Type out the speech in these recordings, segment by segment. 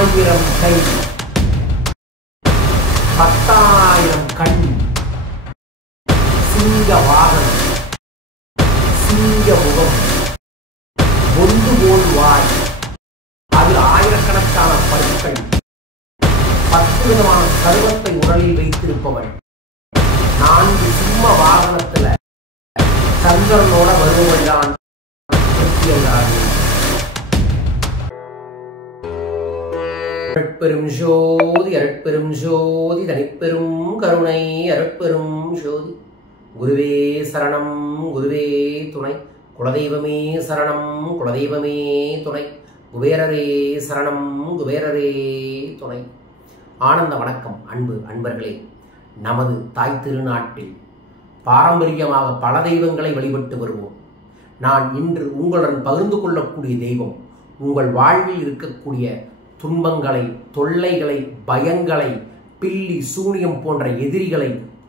ஆயிரம் கை, 10,000 கண், சிங்க வாகனம், சிங்க முகம், பொந்து போல் வாய், அதில் ஆயிரக்கணக்கான பற்கள், 10 விதமான சர்வத்தை உடலில் வைத்திருப்பவள், 4 சிம்ம வாகனத்துல சந்திரனோட வருபவள் தான் பிரத்யங்கராதேவி. அருட்பெரும் ஜோதி அருட்பெரும் ஜோதி தனிப்பெரும் கருணை அருட்பெரும் ஜோதி. குருவே சரணம் குருவே துணை, குலதெய்வமே சரணம் குலதெய்வமே துணை, குபேரரே சரணம் குபேரரே துணை. ஆனந்த வணக்கம் அன்பு அன்பர்களே. நமது தாய் திருநாட்டில் பாரம்பரியமாக பல தெய்வங்களை வழிபட்டு வருவோம். நான் இன்று உங்களுடன் பகிர்ந்து கொள்ளக்கூடிய தெய்வம் உங்கள் வாழ்வில் இருக்கக்கூடிய துன்பங்களை, தொல்லைகளை, பயங்களை, பில்லி சூனியம் போன்ற எதிரிகளை,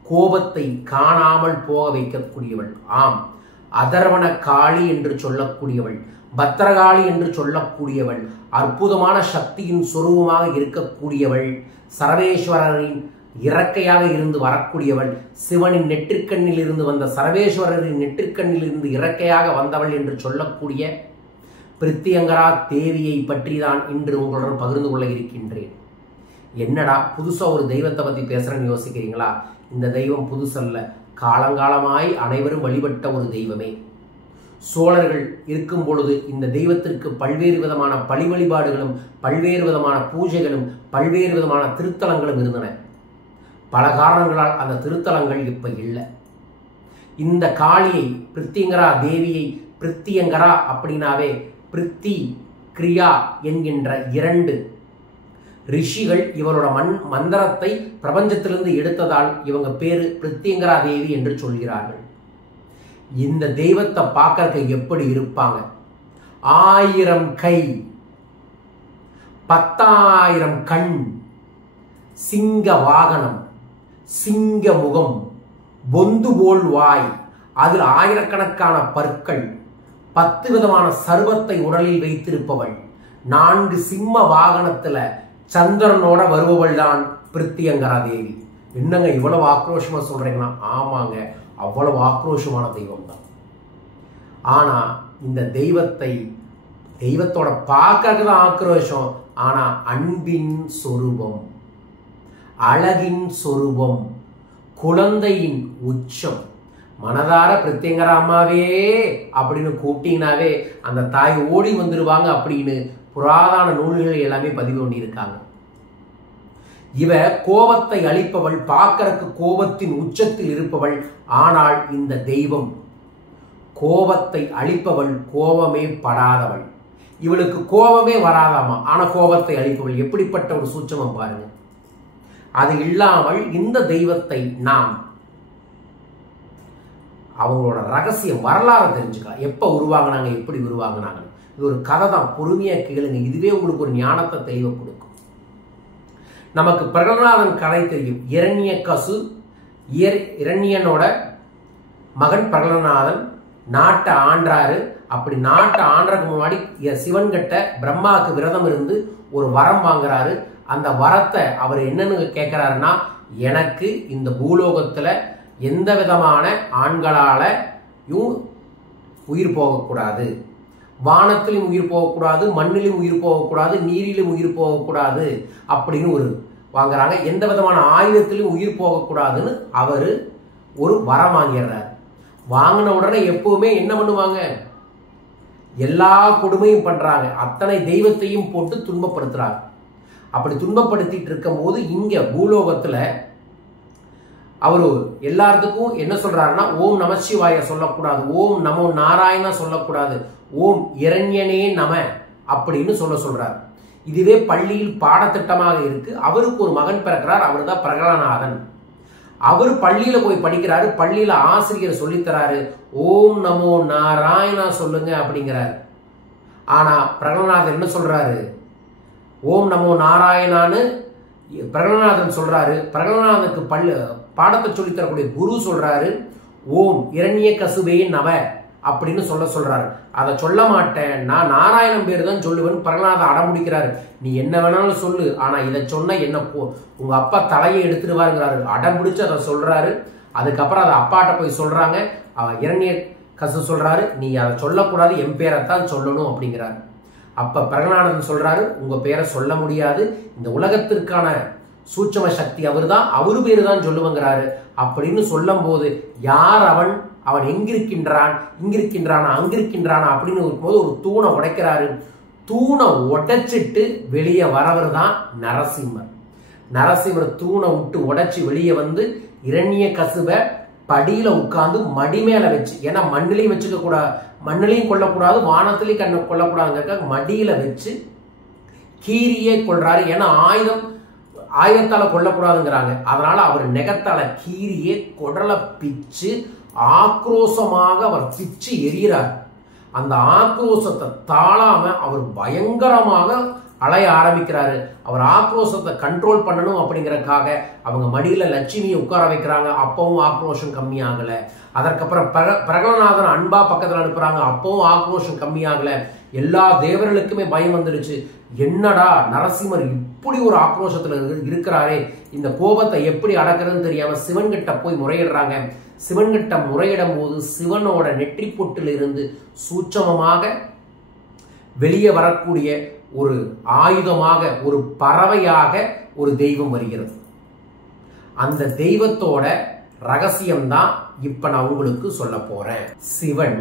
கோபத்தை காணாமல் போக வைக்கக்கூடியவள். ஆம், அதர்வன காளி என்று சொல்லக்கூடியவள், பத்ரகாளி என்று சொல்லக்கூடியவள், அற்புதமான சக்தியின் சொரூபமாக இருக்கக்கூடியவள், சரவேஸ்வரரின் இறக்கையாக இருந்து வரக்கூடியவள், சிவனின் நெற்றிக்கண்ணில் இருந்து வந்த சரவேஸ்வரரின் நெற்றிக்கண்ணில் இருந்து இறக்கையாக வந்தவள் என்று சொல்லக்கூடிய பிரத்யங்கரா தேவியை பற்றி தான் இன்று உங்களுடன் பகிர்ந்து கொள்ள இருக்கின்றேன். என்னடா புதுசா ஒரு தெய்வத்தை பத்தி பேசுறேன்னு யோசிக்கிறீங்களா? இந்த தெய்வம் புதுசல்ல, காலங்காலமாய் அனைவரும் வழிபட்ட ஒரு தெய்வமே. சோழர்கள் இருக்கும் பொழுது இந்த தெய்வத்திற்கு பல்வேறு விதமான பழி வழிபாடுகளும், பல்வேறு விதமான பூஜைகளும், பல்வேறு விதமான திருத்தலங்களும் இருந்தன. பல காரணங்களால் அந்த திருத்தலங்கள் இப்ப இல்லை. இந்த காளியை, பிரத்யங்கரா தேவியை, பிரத்யங்கரா அப்படின்னாவே பிருத்தி கிரியா என்கின்ற 2 ரிஷிகள் இவரோட மந்திரத்தை பிரபஞ்சத்திலிருந்து எடுத்ததால் இவங்க பேரு பிரத்யங்கரா தேவி என்று சொல்கிறார்கள். இந்த தெய்வத்தை பார்க்கறதுக்கு எப்படி இருப்பாங்க? 1000 கை, 10,000 கண், சிங்க வாகனம், சிங்க முகம், பொந்து போல் வாய், அதில் ஆயிரக்கணக்கான பற்கள், 10 விதமான சர்வத்தை உடலில் வைத்திருப்பவள், 4 சிம்ம வாகனத்துல சந்திரனோட வருபவள் தான் பிரத்யங்கரா தேவி. என்னங்க இவ்வளவு ஆக்ரோஷமா சொல்றீங்களா? ஆமாங்க, அவ்வளவு ஆக்ரோஷமான தெய்வம் தான். ஆனா இந்த தெய்வத்தோட பார்க்கறதுக்கு தான் ஆக்ரோஷம். ஆனா அன்பின் சொரூபம், அழகின் சொரூபம், குழந்தையின் உச்சம். மனதார பிரத்யங்கரா அம்மாவே அப்படின்னு கூப்பிட்டீங்கன்னாவே அந்த தாய் ஓடி வந்துருவாங்க அப்படின்னு புராதன நூல்கள் எல்லாமே பதிவு பண்ணியிருக்காங்க. இவ கோபத்தை அளிப்பவள், பார்க்கறக்கு கோபத்தின் உச்சத்தில் இருப்பவள். ஆனால் இந்த தெய்வம் கோபத்தை அளிப்பவள், கோபமே படாதவள். இவளுக்கு கோபமே வராதாமா, ஆனா கோபத்தை அளிப்பவள். எப்படிப்பட்ட ஒரு சூட்சமம் பாருங்க. அது இல்லாமல் இந்த தெய்வத்தை நாம் அவங்களோட ரகசியம் வரலாறு தெரிஞ்சுக்கலாம். எப்ப உருவாங்கினாங்க, எப்படி உருவாங்கினாங்க, இது ஒரு கதை தான். பொறுமையா கேளுங்க, இதுவே உங்களுக்கு ஒரு ஞானத்தை தெளிவு கொடுக்கும். நமக்கு பிரகலாதன் கதை தெரியும். இரண்யனோட மகன் பிரகலாதன் நாட்டை ஆண்டாரு. அப்படி நாட்டை ஆண்டறதுக்கு முன்னாடி சிவன் கிட்ட பிரம்மாவுக்கு விரதம் இருந்து ஒரு வரம் வாங்குறாரு. அந்த வரத்தை அவர் என்னன்னு கேட்கிறாருன்னா, எனக்கு இந்த பூலோகத்துல எந்த விதமான ஆண்களாலையும் உயிர் போகக்கூடாது, வானத்திலும் உயிர் போகக்கூடாது, மண்ணிலும் உயிர் போகக்கூடாது, நீரிலும் உயிர் போகக்கூடாது அப்படின்னு ஒரு வாங்குறாங்க. எந்த விதமான ஆயுதத்திலும் உயிர் போகக்கூடாதுன்னு அவரு ஒரு வரம் வாங்கிடுறாரு. வாங்கின உடனே எப்பவுமே என்ன பண்ணுவாங்க? எல்லா கொடுமையும் பண்றாங்க. அத்தனை தெய்வத்தையும் போட்டு துன்பப்படுத்துறாங்க. அப்படி துன்பப்படுத்திட்டு இருக்கும் போது இங்க பூலோகத்துல அவரு எல்லாத்துக்கும் என்ன சொல்றாருன்னா, ஓம் நமசிவாய சொல்லக்கூடாது, ஓம் நமோ நாராயணா சொல்லக்கூடாது, ஓம் இரண்யனே நம அப்படின்னு சொல்றாரு. இதுவே பள்ளியில் பாடத்திட்டமாக இருக்கு. அவருக்கு ஒரு மகன் பிறக்கிறார், அவர் தான் பிரகலாநாதன். அவர் பள்ளியில போய் படிக்கிறாரு. பள்ளியில ஆசிரியர் சொல்லித்தராரு, ஓம் நமோ நாராயணா சொல்லுங்க அப்படிங்கிறாரு. ஆனா பிரகலாநாதன் என்ன சொல்றாரு? ஓம் நமோ நாராயணான்னு பிரகலாநாதன் சொல்றாரு. பிரகலாநாதனுக்கு பாடத்தை சொல்லித்தரக்கூடிய குரு சொல்றாரு, ஓம் இரண்ய கசுபே நம அப்படின்னு சொல்றாரு. அதை சொல்ல மாட்டேன், நான் நாராயணன் பேர் தான் சொல்லுவேன் பிரகலாதன் அடம்பிடிக்கிறாரு. நீ என்ன வேணாலும் சொல்லு, ஆனா இதை சொன்ன என்ன உங்க அப்பா தலையை எடுத்துடுவாருங்கிறாரு. அடம்பிடிச்சு அதை சொல்றாரு. அதுக்கப்புறம் அதை அப்பாட்ட போய் சொல்றாங்க. இரண்யகசிபு சொல்றாரு, நீ அதை சொல்லக்கூடாது, என் பேரைத்தான் சொல்லணும் அப்படிங்கிறாரு. அப்ப பிரகலாதன் சொல்றாரு, உங்க பேரை சொல்ல முடியாது, இந்த உலகத்திற்கான சூட்சம சக்தி அவர் தான், அவரு பேரு தான் சொல்லுவங்கிறாரு. அப்படின்னு சொல்லும் போது யார் அவன், அவன் எங்கிருக்கின்றான், இங்கிருக்கின்றானா அங்கிருக்கின்றானா அப்படின்னு இருக்கும்போது ஒரு தூணை உடைக்கிறாரு. தூணை உடைச்சிட்டு வெளியே வரவர் தான் நரசிம்மர். நரசிம்மர் தூணை விட்டு உடைச்சு வெளியே வந்து இரண்யகசிபை படியில உட்கார்ந்து மடி மேல வச்சு, ஏன்னா மண்ணிலையும் வச்சுக்க கூடாது, மண்ணிலையும் கொல்லக்கூடாது, வானத்திலையும் கண்ணை கொல்லக்கூடாதுங்க, மடியில வச்சு கீரியே கொள்றாரு. ஏன்னா ஆயுதத்தால கொல்லக்கூடாதுங்கிறாங்க. அதனால அவர் நெகத்தால கீரியே குடலை பிச்சு ஆக்ரோஷமாக அவர் பிச்சு எறிகிறார். அந்த ஆக்ரோஷத்தை தாழாம அவர் பயங்கரமாக அலைய ஆரம்பிக்கிறாரு. அவர் ஆக்ரோஷத்தை கண்ட்ரோல் பண்ணணும் அப்படிங்கறதுக்காக அவங்க மடியில லட்சுமியை உட்கார வைக்கிறாங்க. அப்பவும் ஆக்ரோஷம் கம்மியாகல. அதற்கப்புறம் பிரகலாதன் அன்பா பக்கத்துல அனுப்புறாங்க. அப்பவும் ஆக்ரோஷம் கம்மியாகல. எல்லா தேவர்களுக்குமே பயம் வந்துடுச்சு. என்னடா நரசிம்மர் இப்படி ஒரு ஆக்ரோஷத்துல இருக்கிறாரே, இந்த கோபத்தை எப்படி அடக்கிறதுன்னு தெரியாம சிவன் கிட்ட போய் முறையிடுறாங்க. சிவன் கிட்ட முறையிடும் போது சிவனோட நெற்றி பொட்டில் இருந்து சூட்சமமாக வெளியே வரக்கூடிய ஒரு ஆயுதமாக, ஒரு பறவையாக ஒரு தெய்வம் வருகிறது. அந்த தெய்வத்தோட ரகசியம்தான் இப்ப நான் உங்களுக்கு சொல்ல போறேன். சிவன்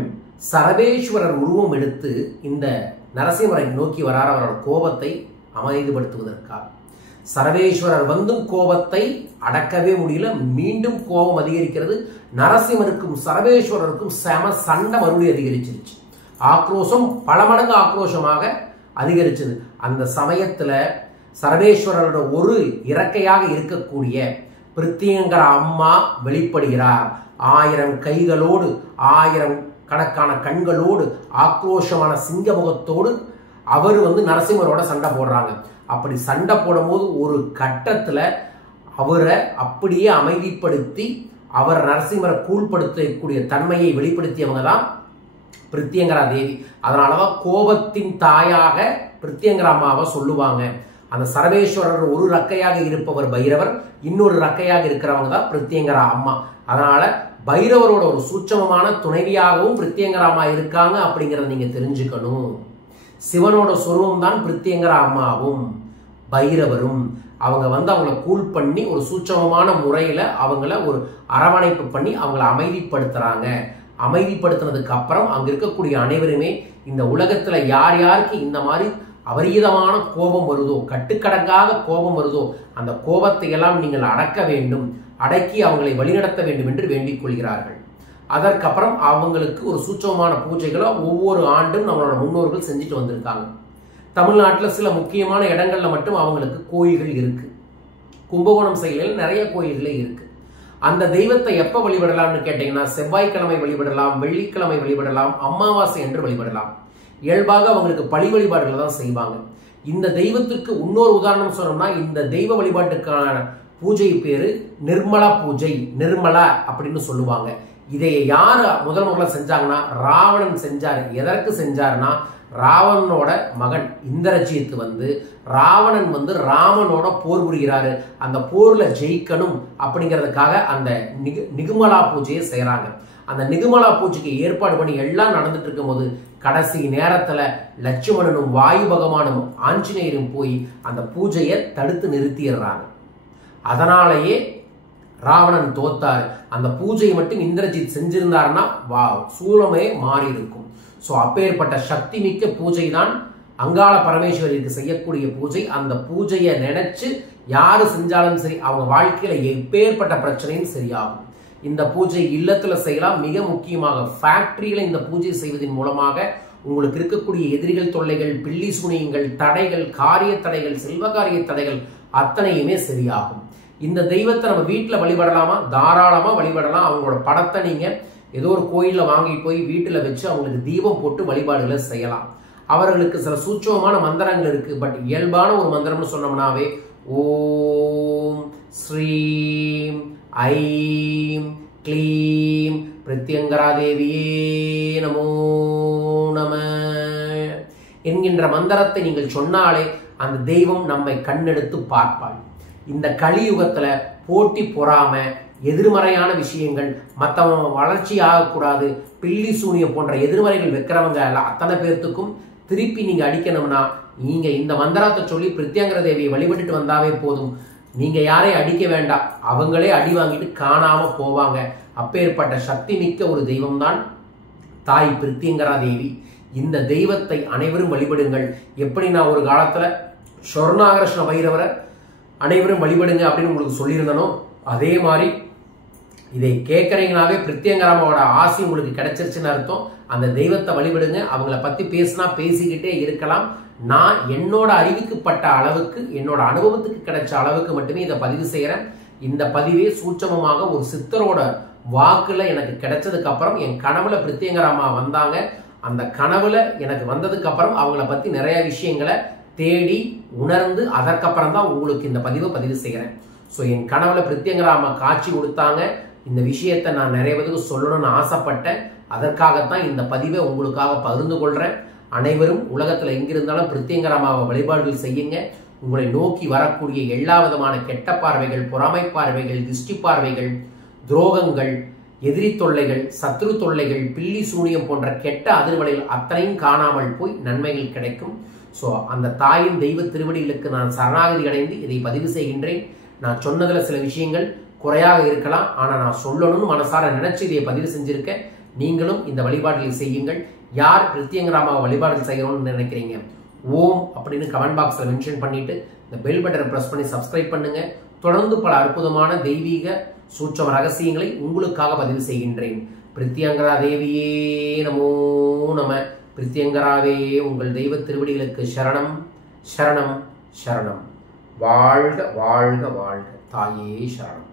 சரபேஸ்வரர் உருவம் எடுத்து இந்த நரசிம்மரை நோக்கி வரார், அவரோட கோபத்தை அமைதிப்படுத்துவதற்காக. சரபேஸ்வரர் வந்தும் கோபத்தை அடக்கவே முடியல. மீண்டும் கோபம் அதிகரிக்கிறது. நரசிம்மருக்கும் சரபேஸ்வரருக்கும் செம சண்டை மறுபடியும் அதிகரிச்சிருச்சு. ஆக்ரோஷம் பல மடங்கு ஆக்ரோஷமாக அதிகரிச்சது. அந்த சமயத்துல சரபேஸ்வரரோட ஒரு இறக்கையாக இருக்கக்கூடிய பிரித்தியங்கர அம்மா வெளிப்படுகிறார். 1000 கைகளோடு, 1000 கணக்கான கண்களோடு, ஆக்ரோஷமான சிங்க முகத்தோடு அவர் நரசிம்மரோட சண்டை போடுறாங்க. அப்படி சண்டை போடும்போது ஒரு கட்டத்துல அவரை அப்படியே அமைதிப்படுத்தி அவர் நரசிம்மரை கூழ்படுத்தக்கூடிய தன்மையை வெளிப்படுத்தியவங்க தான் பிரித்தியங்கரா தேவி. அதனாலதான் கோபத்தின் தாயாக பிரித்தியங்கரா அம்மாவை சொல்லுவாங்க. அந்த சரபேஸ்வரர் ஒரு ரக்கையாக இருப்பவர் பைரவர், இன்னொரு ரக்கையாக இருக்கிறவங்க தான் பிரித்தியங்கரா அம்மா. அதனால பைரவரோட ஒரு சூட்சமமான துணைவியாகவும் பிரித்தியங்கரா அம்மா இருக்காங்க அப்படிங்கறத நீங்க தெரிஞ்சுக்கணும். சிவனோட சொருவம் தான் பிரித்தியங்கரா அம்மாவும் பைரவரும். அவங்க அவங்கள கூல் பண்ணி ஒரு சூட்சமமான முறையில அவங்கள ஒரு அரவணைப்பு பண்ணி அவங்கள அமைதிப்படுத்துறாங்க. அமைதிப்படுத்தினதுக்கு அப்புறம் அங்க இருக்கக்கூடிய அனைவருமே இந்த உலகத்துல யார் யாருக்கு இந்த மாதிரி அபரீதமான கோபம் வருதோ, கட்டுக்கடங்காத கோபம் வருதோ, அந்த கோபத்தை எல்லாம் நீங்கள் அடக்க வேண்டும், அடக்கி அவங்களை வழிநடத்த வேண்டும் என்று வேண்டிக் கொள்கிறார்கள். அதற்கப்புறம் அவங்களுக்கு ஒரு சூட்சமான பூஜைகளை ஒவ்வொரு ஆண்டும் நம்மளோட முன்னோர்கள் செஞ்சுட்டு வந்திருக்காங்க. தமிழ்நாட்டில் சில முக்கியமான இடங்கள்ல மட்டும் அவங்களுக்கு கோயில்கள் இருக்கு. கும்பகோணம் சைடில் நிறைய கோயில்களே இருக்கு. அந்த தெய்வத்தை எப்ப வழிபடலாம்னு கேட்டீங்கன்னா, செவ்வாய்க்கிழமை வழிபடலாம், வெள்ளிக்கிழமை வழிபடலாம், அமாவாசை என்று வழிபடலாம். இயல்பாக அவங்களுக்கு பழி வழிபாடுகள் தான் செய்வாங்க. இந்த தெய்வத்துக்கு இன்னொரு உதாரணம் சொன்னோம்னா, இந்த தெய்வ வழிபாட்டுக்கான பூஜை பேரு நிர்மலா பூஜை, நிர்மலா அப்படின்னு சொல்லுவாங்க. இதை யார் முதல்ல செஞ்சாங்கன்னா ராவணன் செஞ்சாரு. எதற்கு செஞ்சாருன்னா, ராவணனோட மகன் இந்திரஜித் ராவணன் ராமனோட போர் புரிகிறாரு. அந்த போர்ல ஜெயிக்கணும் அப்படிங்கிறதுக்காக அந்த நிகுமலா பூஜையை செய்யறாங்க. அந்த நிகுமலா பூஜைக்கு ஏற்பாடு பண்ணி எல்லாம் நடந்துட்டு இருக்கும் போது கடைசி நேரத்துல லட்சுமணனும் வாயு பகவானும் ஆஞ்சநேயரும் போய் அந்த பூஜையை தடுத்து நிறுத்திடுறாங்க. அதனாலேயே ராவணன் தோத்தாரு. அந்த பூஜையை மட்டும் இந்திரஜித் செஞ்சிருந்தாருன்னா சூலமே மாறி இருக்கும். சோ அப்பேற்பட்ட சக்தி மிக்க பூஜை தான் அங்காள பரமேஸ்வரிக்கு செய்யக்கூடிய பூஜை. அந்த பூஜையை நினைச்சு யாரு செஞ்சாலும் சரி அவங்க வாழ்க்கையில எப்பேற்பட்ட பிரச்சனையும் சரியாகும். இந்த பூஜை இல்லத்துல செய்யலாம். மிக முக்கியமாக ஃபேக்டரியில இந்த பூஜை செய்வதன் மூலமாக உங்களுக்கு இருக்கக்கூடிய எதிரிகள் தொல்லைகள், பில்லி சூனியங்கள், தடைகள், காரிய தடைகள், செல்வகாரிய தடைகள் அத்தனையுமே சரியாகும். இந்த தெய்வத்தை நம்ம வீட்டுல வழிபடலாமா? தாராளமா வழிபடலாம். அவங்களோட படத்தை நீங்க ஏதோ ஒரு கோயில்ல வாங்கி போய் வீட்டுல வச்சு அவங்களுக்கு தீபம் போட்டு வழிபாடுகளை செய்யலாம். அவர்களுக்கு சில சூட்சமமான மந்திரங்கள் இருக்கு. பட் இயல்பான ஒரு மந்திரம்னு சொன்னோம்னாவே ஓம் ஸ்ரீம் ஐம் க்ளீம் பிரத்யங்கரா தேவியே நமோ நம என்கின்ற மந்திரத்தை நீங்கள் சொன்னாலே அந்த தெய்வம் நம்மை கண்ணெடுத்து பார்ப்பாள். இந்த கலியுகத்துல போட்டி பொறாம, எதிர்மறையான விஷயங்கள், மற்றவங்க வளர்ச்சி ஆகக்கூடாது, பில்லி சூனியம் போன்ற எதிர்மறைகள் வைக்கிறவங்க அத்தனை பேர்த்துக்கும் திருப்பி நீங்க அடிக்கணும்னா நீங்க இந்த மந்திரத்தை சொல்லி பிரத்யங்கர தேவியை வழிபட்டுட்டு வந்தாவே போதும். நீங்க யாரையும் அடிக்க வேண்டாம், அவங்களே அடி வாங்கிட்டு காணாம போவாங்க. அப்பேற்பட்ட சக்தி மிக்க ஒரு தெய்வம் தான் தாய் பிரத்யங்கரா தேவி. இந்த தெய்வத்தை அனைவரும் வழிபடுங்கள். எப்படி நான் ஒரு காலத்துல சொர்ணாகர்ஷ்ண பைரவரை அனைவரும் வழிபடுங்க அப்படின்னு உங்களுக்கு சொல்லியிருந்தனோ, அதே மாதிரி இதை கேட்கறீங்கனாவே பிரத்யங்கராமாவோட ஆசி உங்களுக்கு கிடைச்சிருச்சுன்னு அர்த்தம். அந்த தெய்வத்தை வழிபடுங்க. அவங்கள பத்தி பேசினா பேசிக்கிட்டே இருக்கலாம். நான் என்னோட அறிவிக்கப்பட்ட அளவுக்கு, என்னோட அனுபவத்துக்கு கிடைச்ச அளவுக்கு மட்டுமே இதை பதிவு செய்யறேன். இந்த பதிவே சூட்சமமாக ஒரு சித்தரோட வாக்குல எனக்கு கிடைச்சதுக்கு அப்புறம் என் கனவுல பிரத்யங்கராமா வந்தாங்க. அந்த கனவுல எனக்கு வந்ததுக்கு அப்புறம் அவங்கள பத்தி நிறைய விஷயங்களை தேடி உணர்ந்து அதற்கப்புறம் தான் உங்களுக்கு இந்த பதிவு செய்யறேன். ஸோ என் கனவுல பிரத்யங்கராமா காட்சி கொடுத்தாங்க. இந்த விஷயத்தை நான் நிறைய பேருக்கு சொல்லணும்னு ஆசைப்பட்டேன். அதற்காகத்தான் இந்த பதிவை உங்களுக்காக பகிர்ந்து கொள்றேன். அனைவரும் உலகத்துல எங்கிருந்தாலும் பிரத்யங்கராமாவை வழிபாடுகள் செய்யுங்க. உங்களை நோக்கி வரக்கூடிய எல்லா விதமான கெட்ட பார்வைகள், பொறாமை பார்வைகள், திருஷ்டி பார்வைகள், துரோகங்கள், எதிரி தொல்லைகள், சத்ரு தொல்லைகள், பில்லி சூனியம் போன்ற கெட்ட அதிர்வலைகள் அத்தனையும் காணாமல் போய் நன்மைகள் கிடைக்கும். ஸோ அந்த தாயின் தெய்வ திருவடிகளுக்கு நான் சரணாகதி அடைந்து இதை பதிவு செய்கின்றேன். நான் சொன்னதுல சில விஷயங்கள் குறையாக இருக்கலாம், ஆனா நான் சொல்லணும்னு மனசார நினைச்சு இதை பதிவு செஞ்சிருக்கேன். நீங்களும் இந்த வழிபாடுகளை செய்யுங்கள். யார் பிரத்யங்கராமாவை வழிபாடு செய்யணும்னு நினைக்கிறீங்க, ஓம் அப்படின்னு கமெண்ட் பாக்ஸ்ல மென்ஷன் பண்ணிட்டு இந்த பெல் பட்டனை பிரஸ் பண்ணி சப்ஸ்கிரைப் பண்ணுங்க. தொடர்ந்து பல அற்புதமான தெய்வீக சூட்சம ரகசியங்களை உங்களுக்காக பதிவு செய்கின்றேன். பிரத்யங்கரா தேவியே நமோ நம. பிரத்யங்கராவே உங்கள் தெய்வ திருவடிகளுக்கு சரணம் சரணம் சரணம். வாழ்க வாழ்க வாழ்க. தாயே சரணம்.